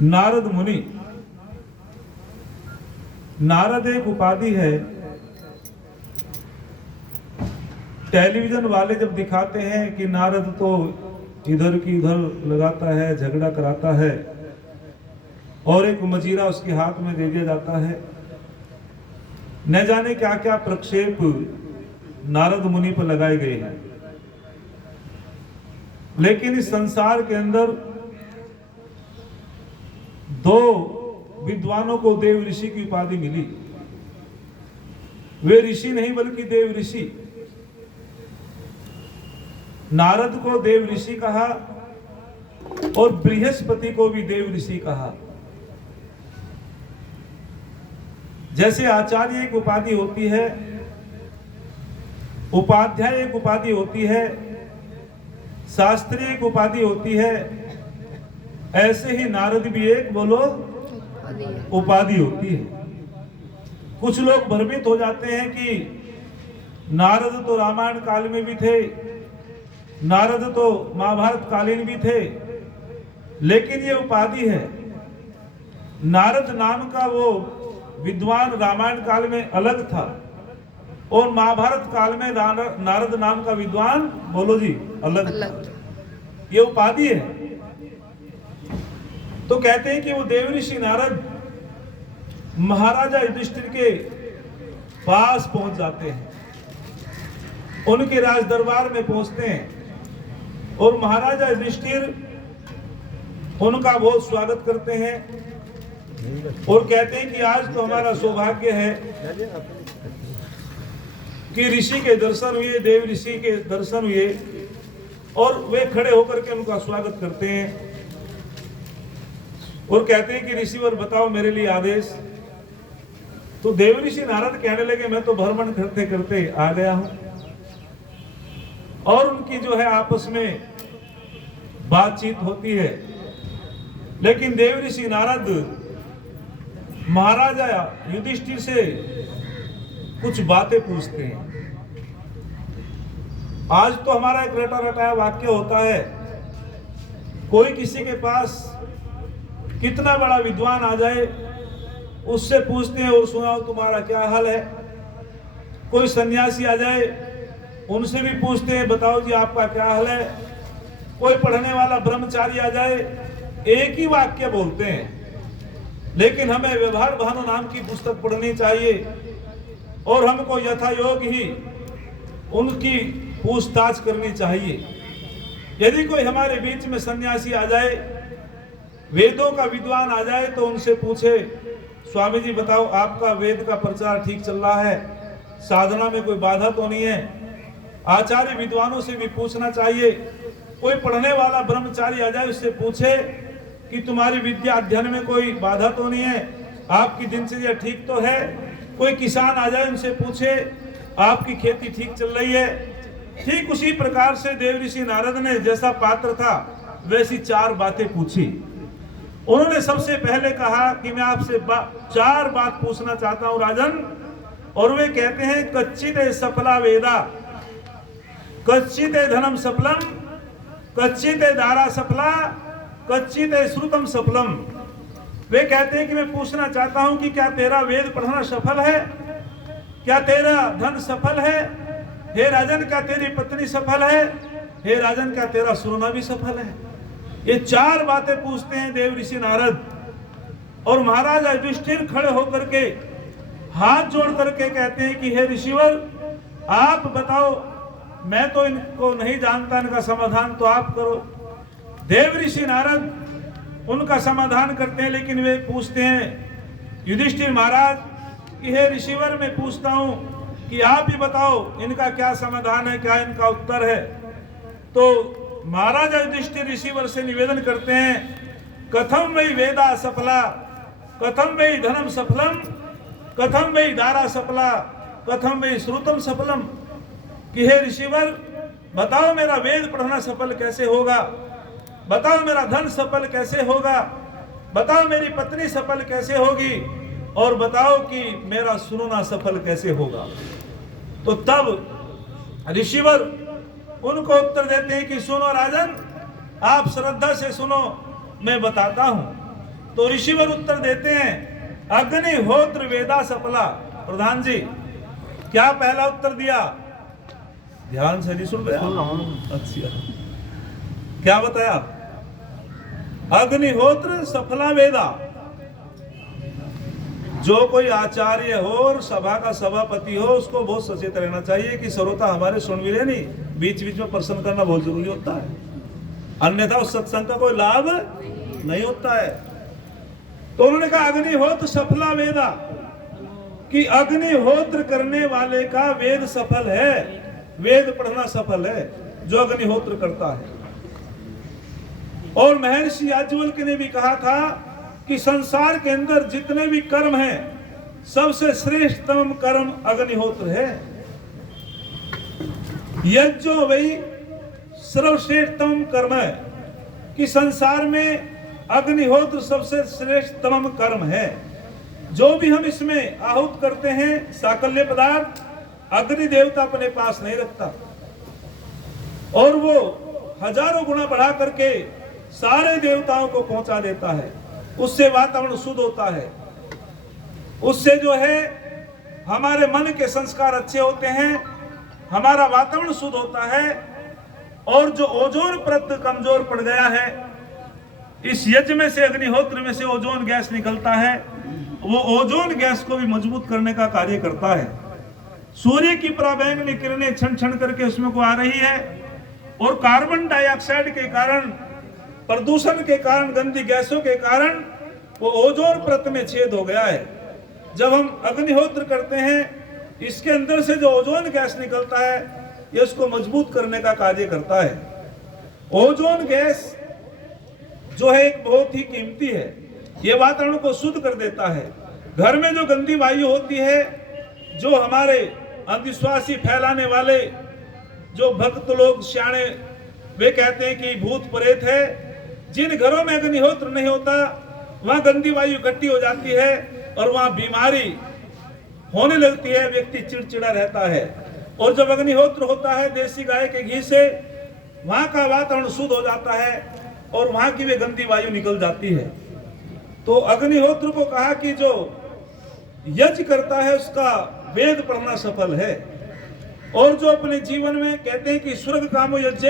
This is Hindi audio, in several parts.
नारद मुनि। नारद एक उपाधि है। टेलीविजन वाले जब दिखाते हैं कि नारद तो इधर की उधर लगाता है, झगड़ा कराता है, और एक मजीरा उसके हाथ में दे दिया जाता है, न जाने क्या क्या प्रक्षेप नारद मुनि पर लगाए गए हैं। लेकिन इस संसार के अंदर दो विद्वानों को देव ऋषि की उपाधि मिली। वे ऋषि नहीं बल्कि देव ऋषि। नारद को देव ऋषि कहा और बृहस्पति को भी देव ऋषि कहा। जैसे आचार्य एक उपाधि होती है, उपाध्याय एक उपाधि होती है, शास्त्री एक उपाधि होती है, ऐसे ही नारद भी एक बोलो उपाधि होती है। कुछ लोग भ्रमित हो जाते हैं कि नारद तो रामायण काल में भी थे, नारद तो महाभारत कालीन भी थे, लेकिन ये उपाधि है। नारद नाम का वो विद्वान रामायण काल में अलग था और महाभारत काल में नारद नाम का विद्वान बोलो जी अलग था। ये उपाधि है। तो कहते हैं कि वो देव ऋषि नारद महाराजा युधिष्ठिर के पास पहुंच जाते हैं, उनके राज दरबार में पहुंचते हैं और महाराजा युधिष्ठिर उनका बहुत स्वागत करते हैं और कहते हैं कि आज तो हमारा सौभाग्य है कि ऋषि के दर्शन हुए, देव ऋषि के दर्शन हुए, और वे खड़े होकर के उनका स्वागत करते हैं और कहते हैं कि ऋषिवर बताओ मेरे लिए आदेश। तो देव ऋषि नारद कहने लगे मैं तो भ्रमण करते करते आ गया हूं। और उनकी जो है आपस में बातचीत होती है, लेकिन देव ऋषि नारद महाराजा युधिष्ठिर से कुछ बातें पूछते हैं। आज तो हमारा एक रटा रटाया वाक्य होता है, कोई किसी के पास कितना बड़ा विद्वान आ जाए उससे पूछते हैं और सुनाओ तुम्हारा क्या हाल है। कोई सन्यासी आ जाए उनसे भी पूछते हैं बताओ जी आपका क्या हाल है। कोई पढ़ने वाला ब्रह्मचारी आ जाए एक ही वाक्य बोलते हैं, लेकिन हमें व्यवहार भानु नाम की पुस्तक पढ़नी चाहिए और हमको यथा योग ही उनकी पूछताछ करनी चाहिए। यदि कोई हमारे बीच में सन्यासी आ जाए, वेदों का विद्वान आ जाए, तो उनसे पूछे स्वामी जी बताओ आपका वेद का प्रचार ठीक चल रहा है, साधना में कोई बाधा तो नहीं है। आचार्य विद्वानों से भी पूछना चाहिए। कोई पढ़ने वाला ब्रह्मचारी आ जाए उससे पूछे कि तुम्हारी विद्या अध्ययन में कोई बाधा तो नहीं है, आपकी दिनचर्या ठीक तो है। कोई किसान आ जाए उनसे पूछे आपकी खेती ठीक चल रही है। ठीक उसी प्रकार से देव ऋषि नारद ने जैसा पात्र था वैसी चार बातें पूछी। उन्होंने सबसे पहले कहा कि मैं आपसे चार बात पूछना चाहता हूं राजन। और वे कहते हैं कच्चित सफला वेदा, कच्चित धनम सफलम, कच्चित दारा सफला, कच्चित श्रुतम सफलम। वे कहते हैं कि मैं पूछना चाहता हूं कि क्या तेरा वेद पढ़ना सफल है, क्या तेरा धन सफल है, हे राजन क्या तेरी पत्नी सफल है, हे राजन क्या तेरा सोना भी सफल है। ये चार बातें पूछते हैं देव ऋषि नारद। और महाराज युधिष्ठिर खड़े होकर के हाथ जोड़ करके कहते हैं कि हे ऋषिवर आप बताओ, मैं तो इनको नहीं जानता, इनका समाधान तो आप करो। देव ऋषि नारद उनका समाधान करते हैं, लेकिन वे पूछते हैं युधिष्ठिर महाराज कि हे ऋषिवर मैं पूछता हूं कि आप ही बताओ इनका क्या समाधान है, क्या इनका उत्तर है। तो महाराज युधिष्ठिर ऋषिवर से निवेदन करते हैं कथम वही वेदा सफला, कथम वही धनम सफलम, कथम वही दारा सफला, कथम वही श्रुतम सफलम। कि हे ऋषिवर बताओ मेरा वेद पढ़ना सफल कैसे होगा, बताओ मेरा धन सफल कैसे होगा, बताओ मेरी पत्नी सफल कैसे होगी, और बताओ कि मेरा सुनना सफल कैसे होगा। तो तब ऋषिवर उनको उत्तर देते हैं कि सुनो राजन, आप श्रद्धा से सुनो, मैं बताता हूं तो ऋषिवर उत्तर देते हैं, अग्निहोत्र वेदा सफला। प्रधान जी क्या पहला उत्तर दिया? ध्यान से नहीं सुन रहे? अच्छा, क्या बताया? अग्निहोत्र सफला वेदा। जो कोई आचार्य हो और सभा का सभापति हो, उसको बहुत सचेत रहना चाहिए कि सर्वथा हमारे सुन भी रहे नहीं, बीच बीच में प्रश्न करना बहुत जरूरी होता है, अन्यथा उस सत्संग का कोई लाभ नहीं होता है। तो उन्होंने कहा अग्निहोत्र सफला वेदा, कि अग्निहोत्र करने वाले का वेद सफल है, वेद पढ़ना सफल है जो अग्निहोत्र करता है। और महर्षि याज्ञवल्क्य ने भी कहा था कि संसार के अंदर जितने भी कर्म हैं, सबसे श्रेष्ठतम कर्म अग्निहोत्र है। यज्ञ वही सर्वश्रेष्ठतम कर्म है, कि संसार में अग्निहोत्र सबसे श्रेष्ठतम कर्म है। जो भी हम इसमें आहुत करते हैं साकल्य पदार्थ, अग्नि देवता अपने पास नहीं रखता, और वो हजारों गुना बढ़ा करके सारे देवताओं को पहुंचा देता है। उससे वातावरण शुद्ध होता है, उससे जो है हमारे मन के संस्कार अच्छे होते हैं, हमारा वातावरण शुद्ध होता है। और जो ओजोन परत कमजोर पड़ गया है, इस यज्ञ में से, अग्निहोत्र में से ओजोन गैस निकलता है, वो ओजोन गैस को भी मजबूत करने का कार्य करता है। सूर्य की पराबैंगनी किरणें क्षण क्षण करके उसमें को आ रही है, और कार्बन डाइऑक्साइड के कारण, प्रदूषण के कारण, गंदी गैसों के कारण वो ओजोन परत में छेद हो गया है। जब हम अग्निहोत्र करते हैं, इसके अंदर से जो ओजोन गैस निकलता है, ये उसको मजबूत करने का कार्य करता है। ओजोन गैस जो है एक बहुत ही कीमती है, ये वातावरण को शुद्ध कर देता है। घर में जो गंदी वायु होती है, जो हमारे अंधविश्वासी फैलाने वाले जो भक्त लोग सियाणे, वे कहते हैं कि भूत प्रेत है। जिन घरों में अग्निहोत्र नहीं होता, वहां गंदी वायु इकट्ठी हो जाती है और वहां बीमारी होने लगती है, व्यक्ति चिड़चिड़ा रहता है। और जब अग्निहोत्र होता है देसी गाय के घी से, वहां का वातावरण शुद्ध हो जाता है और वहां की वे गंदी वायु निकल जाती है। तो अग्निहोत्र को कहा कि जो यज्ञ करता है उसका वेद पढ़ना सफल है। और जो अपने जीवन में कहते हैं कि स्वर्ग कामो यज्ञ,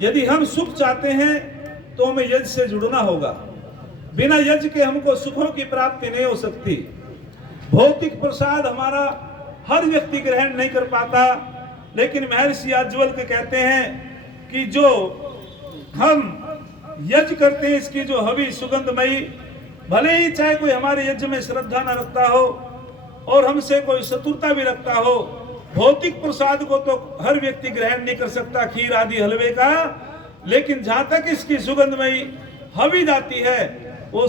यदि हम सुख चाहते हैं तो हमें यज्ञ से जुड़ना होगा। बिना यज्ञ के हमको सुखों की प्राप्ति नहीं हो सकती। भौतिक प्रसाद हमारा हर व्यक्ति ग्रहण नहीं कर पाता, लेकिन महर्षि याज्ञवल्क्य कहते हैं कि जो हम यज्ञ करते हैं, इसकी जो हवि सुगंधमयी, भले ही चाहे कोई हमारे यज्ञ में श्रद्धा न रखता हो और हमसे कोई शत्रुता भी रखता हो, भौतिक प्रसाद को तो हर व्यक्ति ग्रहण नहीं कर सकता, खीर आदि हलवे का, लेकिन जहां तक इसकी सुगंधमयी हवि जाती है, वो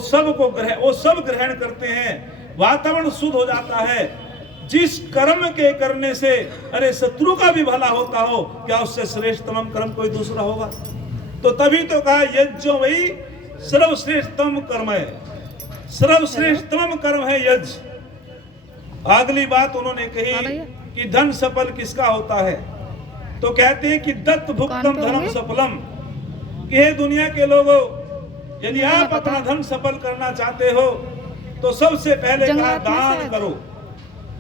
सब ग्रहण करते हैं। वातावरण शुद्ध हो जाता है। जिस कर्म के करने से अरे शत्रु का भी भला होता हो, क्या उससे श्रेष्ठतम कर्म कोई दूसरा होगा? तो तभी तो कहा यज्ञ वही सर्वश्रेष्ठतम कर्म है, सर्वश्रेष्ठतम कर्म है यज्ञ। अगली बात उन्होंने कही कि धन सफल किसका होता है? तो कहते हैं कि दत्त भुक्तम धर्म सफलम, कि हे दुनिया के लोगों, यदि आप अपना धन सफल करना चाहते हो तो सबसे पहले कहा दान करो।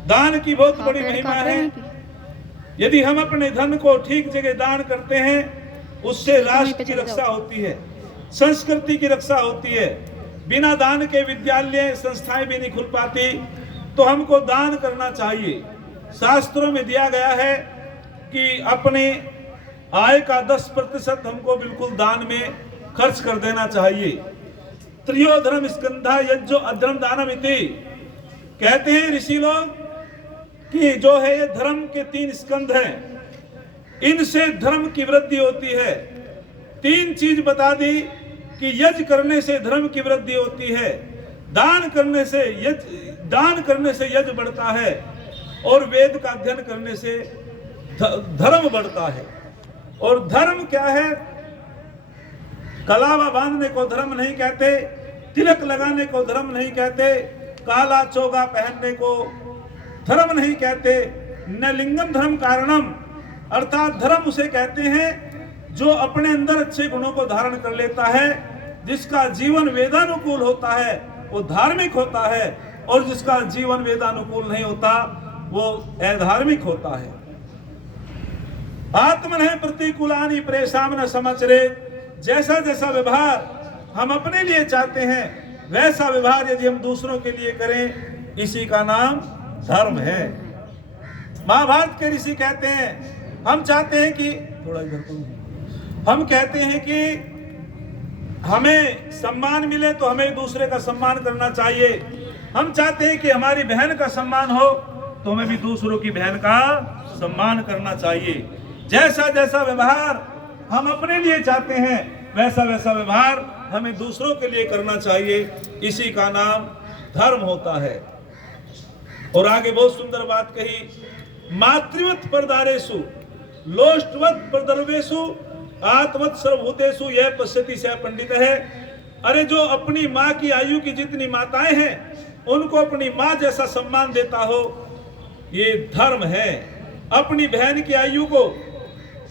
दान की बहुत बड़ी महिमा है। यदि हम अपने धन को ठीक जगह दान करते हैं, उससे राष्ट्र की रक्षा होती है, संस्कृति की रक्षा होती है। बिना दान के विद्यालय संस्थाएं भी नहीं खुल पाती, तो हमको दान करना चाहिए। शास्त्रों में दिया गया है कि अपने आय का 10% हमको बिल्कुल दान में खर्च कर देना चाहिए। त्रियो धर्म स्कंधा यज्ञो अधर्म दानम इति, कहते हैं ऋषि लोग कि जो है ये धर्म के 3 स्कंध हैं, इनसे धर्म की वृद्धि होती है। 3 चीज बता दी कि यज्ञ करने से धर्म की वृद्धि होती है, दान करने से यज्ञ बढ़ता है, और वेद का अध्ययन करने से धर्म बढ़ता है। और धर्म क्या है? कलावा बांधने को धर्म नहीं कहते, तिलक लगाने को धर्म नहीं कहते, काला चोगा पहनने को धर्म नहीं कहते। न लिंगम धर्म कारणम, अर्थात धर्म उसे कहते हैं जो अपने अंदर अच्छे गुणों को धारण कर लेता है, जिसका जीवन वेदानुकूल होता है वो धार्मिक होता है, और जिसका जीवन वेदानुकूल नहीं होता वो अधार्मिक होता है। आत्मन है प्रतिकूलानि प्रेषाम न समचरे, जैसा जैसा व्यवहार हम अपने लिए चाहते हैं वैसा व्यवहार यदि हम दूसरों के लिए करें, इसी का नाम धर्म है। महाभारत के ऋषि कहते हैं, हम चाहते हैं कि हम कहते हैं कि हमें सम्मान मिले तो हमें दूसरे का सम्मान करना चाहिए। हम चाहते हैं कि हमारी बहन का सम्मान हो तो हमें भी दूसरों की बहन का सम्मान करना चाहिए। जैसा जैसा व्यवहार हम अपने लिए चाहते हैं वैसा वैसा व्यवहार हमें दूसरों के लिए करना चाहिए, इसी का नाम धर्म होता है। और आगे बहुत सुंदर बात कही, मातृवत परदारेषु लोष्टवत प्रदर्वेषु आत्मवत सर्वभूतेषु यह पश्यति स पंडित है। अरे जो अपनी माँ की आयु की जितनी माताएं हैं उनको अपनी माँ जैसा सम्मान देता हो, ये धर्म है। अपनी बहन की आयु को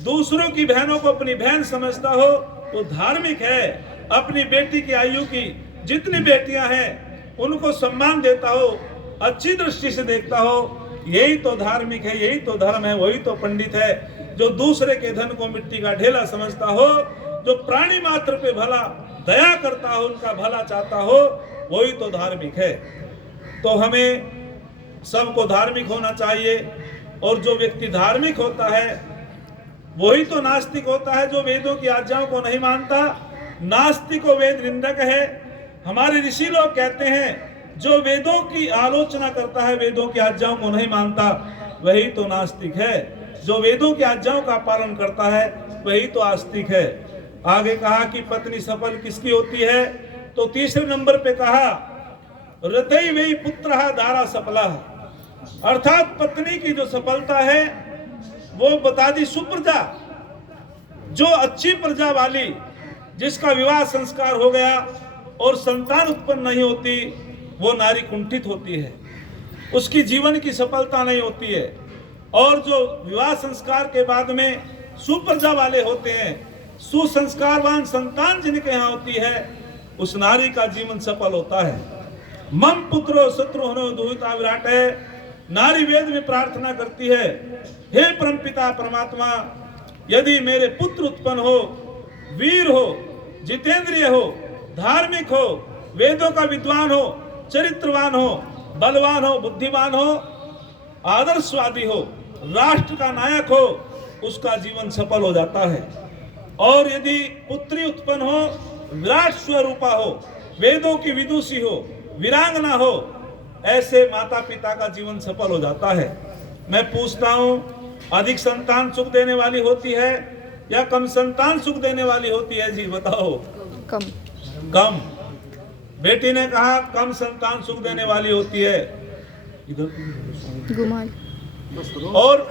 दूसरों की बहनों को अपनी बहन समझता हो तो धार्मिक है। अपनी बेटी की आयु की जितनी बेटियां हैं उनको सम्मान देता हो, अच्छी दृष्टि से देखता हो, यही तो धार्मिक है, यही तो धर्म है, वही तो पंडित है। जो दूसरे के धन को मिट्टी का ढेला समझता हो, जो प्राणी मात्र पे भला दया करता हो, उनका भला चाहता हो, वही तो धार्मिक है। तो हमें सबको धार्मिक होना चाहिए। और जो व्यक्ति धार्मिक होता है वही तो नास्तिक होता है, जो वेदों की आज्ञाओं को नहीं मानता। नास्तिक को वेद निंदक है। हमारे ऋषि लोग कहते हैं जो वेदों की आलोचना करता है, वेदों की आज्ञाओं को नहीं मानता, वही तो नास्तिक है। जो वेदों की आज्ञाओं का पालन करता है वही तो आस्तिक है। आगे कहा कि पत्नी सफल किसकी होती है, तो तीसरे नंबर पे कहा हृदय वही पुत्र दारा सफला, अर्थात पत्नी की जो सफलता है वो बता दी सुप्रजा। जो अच्छी प्रजा वाली, जिसका विवाह संस्कार हो गया और संतान उत्पन्न नहीं होती, वो नारी कुंठित होती है, उसकी जीवन की सफलता नहीं होती है। और जो विवाह संस्कार के बाद में सुप्रजा वाले होते हैं, सुसंस्कारवान संतान जिनके यहाँ होती है, उस नारी का जीवन सफल होता है। मम पुत्रो शत्रुघ्नो दुहिता विराट है। नारी वेद में प्रार्थना करती है, हे परमपिता परमात्मा, यदि मेरे पुत्र उत्पन्न हो, वीर हो, जितेंद्रिय हो, धार्मिक हो, वेदों का विद्वान हो, चरित्रवान हो, बलवान हो, बुद्धिमान हो, आदर्शवादी हो, राष्ट्र का नायक हो, उसका जीवन सफल हो जाता है। और यदि पुत्री उत्पन्न हो, विराट स्वरूपा हो, वेदों की विदुषी हो, वीरांगना हो, ऐसे माता पिता का जीवन सफल हो जाता है। मैं पूछता हूं, अधिक संतान सुख देने वाली होती है या कम संतान सुख देने वाली होती है? जी बताओ। कम। बेटी ने कहा कम संतान सुख देने वाली होती है। और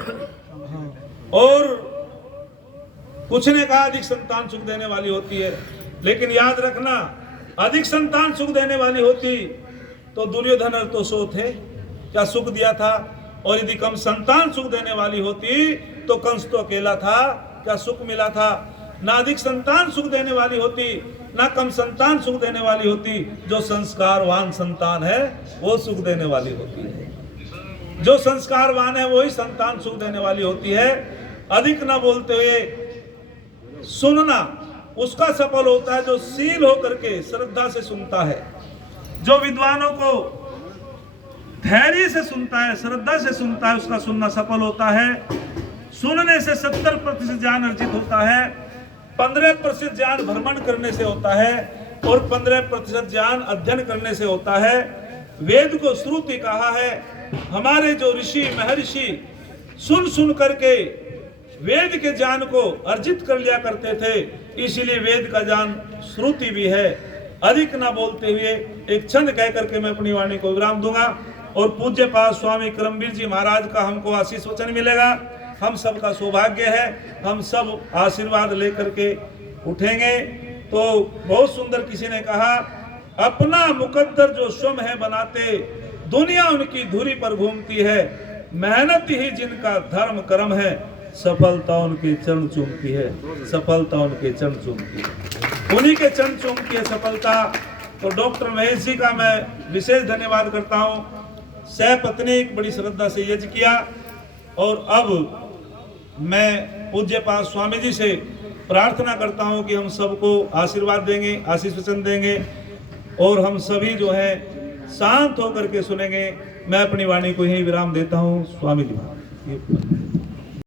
कुछ ने कहा अधिक संतान सुख देने वाली होती है। लेकिन याद रखना, अधिक संतान सुख देने वाली होती तो दुर्योधन तो सो थे, क्या सुख दिया था? और यदि कम संतान सुख देने वाली होती तो कंस तो अकेला था, क्या सुख मिला था? ना अधिक संतान सुख देने वाली होती, ना कम संतान सुख देने वाली होती, जो संस्कारवान संतान है वो सुख देने वाली होती है। जो संस्कारवान है वही संतान सुख देने वाली होती है। अधिक न बोलते हुए सुनना उसका सफल होता है जो शील होकर के श्रद्धा से सुनता है। जो विद्वानों को धैर्य से सुनता है, श्रद्धा से सुनता है, उसका सुनना सफल होता है। सुनने से 70% ज्ञान अर्जित होता है, 15% ज्ञान भ्रमण करने से होता है और 15% ज्ञान अध्ययन करने से होता है। वेद को श्रुति कहा है। हमारे जो ऋषि महर्षि सुन सुन करके वेद के ज्ञान को अर्जित कर लिया करते थे, इसीलिए वेद का ज्ञान श्रुति भी है। अधिक ना बोलते हुए एक छंद कह करके मैं अपनी वाणी को विराम दूंगा और पूज्य पाद स्वामी करमवीर जी महाराज का हमको आशीष वचन मिलेगा। हम सब का सौभाग्य है, हम सब आशीर्वाद लेकर के उठेंगे। तो बहुत सुंदर किसी ने कहा, अपना मुकद्दर जो स्वयं है बनाते, दुनिया उनकी धुरी पर घूमती है, मेहनत ही जिनका धर्म कर्म है, सफलता उनके चरण चूमती है, सफलता उनके चरण चूमती है। उन्हीं के चरण चूम की सफलता। तो डॉक्टर महेश जी का मैं विशेष धन्यवाद करता हूँ। सह पत्नी एक बड़ी श्रद्धा से यज्ञ किया और अब मैं पूज्य पाद स्वामी जी से प्रार्थना करता हूँ कि हम सबको आशीर्वाद देंगे, आशीष वचन देंगे और हम सभी जो है शांत होकर के सुनेंगे। मैं अपनी वाणी को यही विराम देता हूँ। स्वामी जी।